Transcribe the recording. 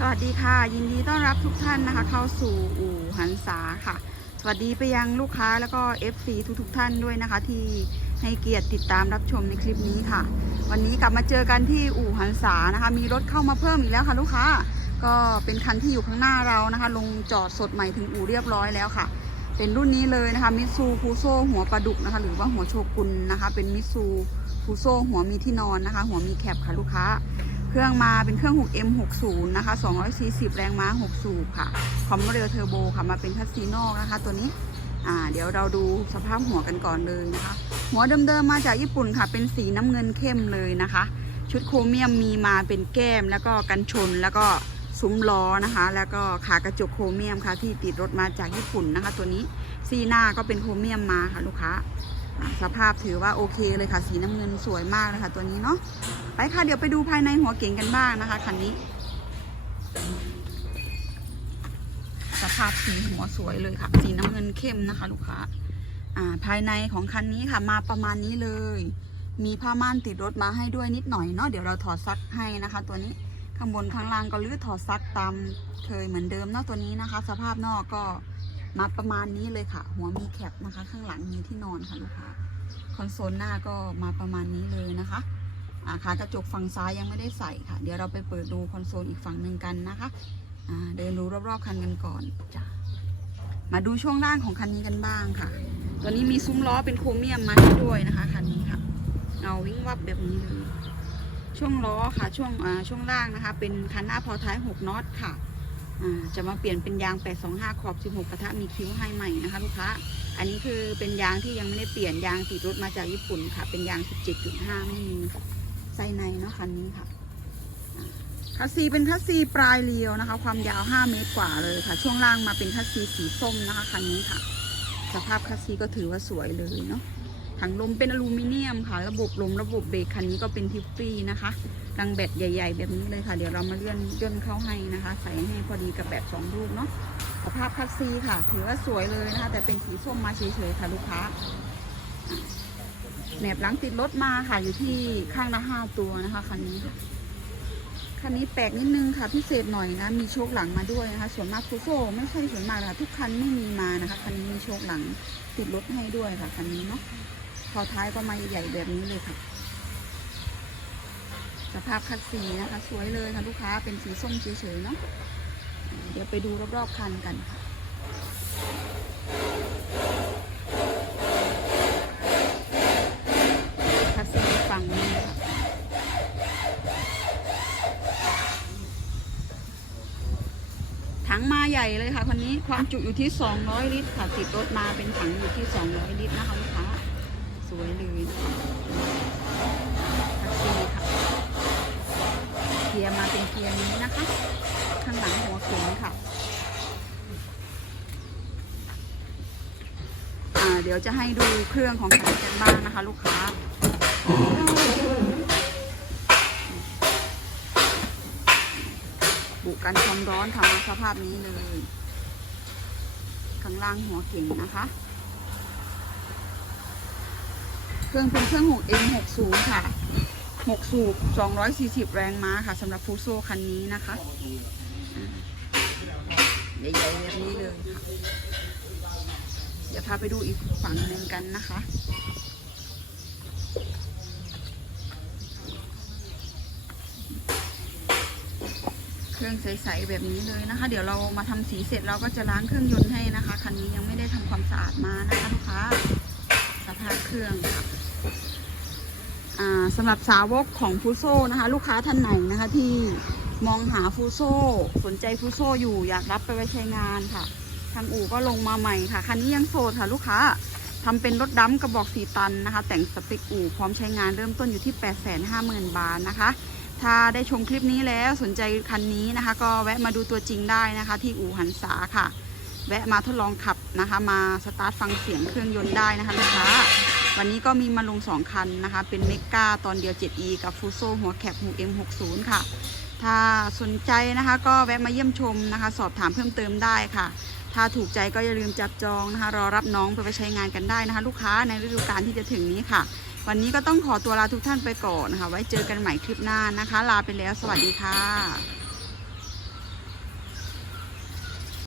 สวัสดีค่ะ ยินดีต้อนรับทุกท่านนะคะ เข้าสู่อู่หันษาค่ะ สวัสดีไปยังลูกค้าแล้วก็ FC ทุกๆทท่านด้วยนะคะ ที่ให้เกียรติติดตามรับชมในคลิปนี้ค่ะ วันนี้กลับมาเจอกันที่อู่หันษานะคะ มีรถเข้ามาเพิ่มอีกแล้วค่ะ ลูกค้าก็เป็นคันที่อยู่ข้างหน้าเรานะคะ ลงจอดสดใหม่ถึงอู่เรียบร้อยแล้วค่ะ เป็นรุ่นนี้เลยนะคะมิซูฟูโซหัวปลาดุกนะคะ หรือว่าหัวโชกุนนะคะ เป็นมิซูฟูโซหัวมีที่นอนนะคะ หัวมีแคปค่ะลูกค้า เครื่องมาเป็นเครื่อง 6M60 นะคะ240 แรงม้า 6 สูบค่ะ คอมเรลเทอร์โบค่ะ มาเป็นคัสซีนอกนะคะ ตัวนี้ อ่า เดี๋ยวเราดูสภาพหัวกันก่อนเลยนะคะ หัวเดิมๆมาจากญี่ปุ่นค่ะ เป็นสีน้ำเงินเข้มเลยนะคะ ชุดโครเมียมมีมาเป็นแก้มแล้วก็กันชนแล้วก็ซุ้มล้อนะคะ แล้วก็ขากระจกโครเมียมค่ะ ที่ติดรถมาจากญี่ปุ่นนะคะ ตัวนี้ซีหน้าก็เป็นโครเมียมมาค่ะลูกค้า สภาพถือว่าโอเคเลยค่ะ สีน้ำเงินสวยมากเลยค่ะ ตัวนี้เนาะไปค่ะเดี๋ยวไปดูภายในหัวเก๋งกันบ้างนะคะคันนี้ สภาพสีหัวสวยเลยค่ะ สีน้ำเงินเข้มนะคะ ลูกค้าอ่าภายในของคันนี้ค่ะ มาประมาณนี้เลย มีผ้าม่านติดรถมาให้ด้วยนิดหน่อยเนาะเดี๋ยวเราถอดซักให้นะคะ ตัวนี้ข้างบนข้างล่างก็ลื้อถอดซักตามเคยเหมือนเดิมเนาะตัวนี้นะคะ สภาพนอกก็ มาประมาณนี้เลยค่ะ หัวมีแคปนะคะ ข้างหลังมีที่นอนค่ะลูกค้าคอนโซลหน้าก็มาประมาณนี้เลยนะคะอาขากระจกฝั่งซ้ายยังไม่ได้ใส่ค่ะ เดี๋ยวเราไปเปิดดูคอนโซลอีกฝั่งหนึ่งกันนะคะเดินดูรอบๆคันกันก่อนจ้ะมาดูช่วงล่างของคันนี้กันบ้างค่ะ ตัวนี้มีซุ้มล้อเป็นโครเมียมมาให้ด้วยนะคะคันนี้ค่ะเงาวิ่งวับแบบนี้เลย ช่วงล้อค่ะช่วงช่วงล่างนะคะ เป็นคันหน้าพอท้าย 6น็อตค่ะ จะมาเปลี่ยนเป็นยาง 825 ขอบ 16 กระทะมีคิ้วให้ใหม่นะคะลูกค้า อันนี้คือเป็นยางที่ยังไม่ได้เปลี่ยนยางติดรถมาจากญี่ปุ่นค่ะ เป็นยาง 17.5 ไม่มีไส้ในเนาะคันนี้ค่ะคัสซีเป็นคัสซีปลายเรียวนะคะ ความยาว 5 เมตรกว่าเลยค่ะ ช่วงล่างมาเป็นคัสซีสีส้มนะคะคันนี้ค่ะ สภาพคัสซีก็ถือว่าสวยเลยเนาะ ถังลมเป็นอลูมิเนียมค่ะ ระบบลมระบบเบรกคันนี้ก็เป็นทิฟฟี่นะคะรังแบตใหญ่ ๆ แบบนี้เลยค่ะ เดี๋ยวเรามาเลื่อนย่นเข้าให้นะคะ ใส่ให้พอดีกับแบบสองลูกเนาะสภาพคัสซีค่ะ ถือว่าสวยเลยนะคะ แต่เป็นสีส้มมาเฉยๆค่ะลูกค้าแหนบหลังติดรถมาค่ะอยู่ที่ข้างละห้าตัวนะคะคันนี้ค่ะคันนี้แปลกนิดนึงค่ะพิเศษหน่อยนะ มีโชคหลังมาด้วยนะคะ ส่วนมากฟูโซไม่ใช่ส่วนมากนะคะทุกคันไม่มีมานะคะคันนี้มีโชคหลังติดรถให้ด้วยค่ะคันนี้เนาะ อท้ายก็มาใหญ่ๆแบบนี้เลยค่ะ สภาพคัดสีนะคะ สวยเลยค่ะลูกค้าเป็นสีส้มเฉยๆเนาะเดี๋ยวไปดูรอบๆคันกันค่ะคัสซีฝั่งนี้ค่ะถังมาใหญ่เลยค่ะคนนี้ความจุอยู่ที่ 200 ลิตรค่ะติดรถมาเป็นถังอยู่ที่ 200 ลิตรนะคะลูกค้า วยเลยนะคะคัสซีค่ะเกียร์มาเป็นเกียร์นี้นะคะ ข้างหลังหัวเข็มค่ะเดี๋ยวจะให้ดูเครื่องของคันกันบ้างนะคะ ลูกค้าบุกันความร้อนทำมาสภาพนี้เลย ข้างล่างหัวเก่งนะคะ เค รื่องเป็นเครื่อง 6M60 ค่ะ 6 สูบ 240 แรงม้าค่ะสำหรับฟูโซคันนี้นะคะใหญ่ๆแบบนี้เลยค่ะ เดี๋ยวพาไปดูอีกฝั่งหนึ่งกันนะคะเครื่องใสๆแบบนี้เลยนะคะ เดี๋ยวเรามาทำสีเสร็จเราก็จะล้างเครื่องยนต์ให้นะคะ คันนี้ยังไม่ได้ทำความสะอาดมานะคะลูกค้า สภาพเครื่องค่ะอ่าสำหรับสาวกของฟูโซนะคะ ลูกค้าท่านไหนนะคะที่มองหาฟูโซสนใจฟูโซอยู่อยากรับไปไว้ใช้งานค่ะ ทางอู่ก็ลงมาใหม่ค่ะ คันนี้ยังโสดค่ะลูกค้าทำเป็นรถดำกระบอกสีตันนะคะ แต่งสเปคอู่พร้อมใช้งานเริ่มต้นอยู่ที่ 850,000 บาทนะคะ ถ้าได้ชมคลิปนี้แล้วสนใจคันนี้นะคะ ก็แวะมาดูตัวจริงได้นะคะ ที่อู่หันษาค่ะ แวะมาทดลองขับนะคะ มาสตาร์ทฟังเสียงเครื่องยนต์ได้นะคะลูกค้า วันนี้ก็มีมาลง 2 คันนะคะ เป็นเมกาตอนเดียว 7e กับฟูโซหัวแคปหู M60 ค่ะ ถ้าสนใจนะคะ ก็แวะมาเยี่ยมชมนะคะ สอบถามเพิ่มเติมได้ค่ะ ถ้าถูกใจก็อย่าลืมจับจองนะคะ รอรับน้องไปไปใช้งานกันได้นะคะ ลูกค้าในฤดูกาลที่จะถึงนี้ค่ะ วันนี้ก็ต้องขอตัวลาทุกท่านไปก่อนนะคะ ไว้เจอกันใหม่คลิปหน้านะคะ ลาไปแล้ว สวัสดีค่ะ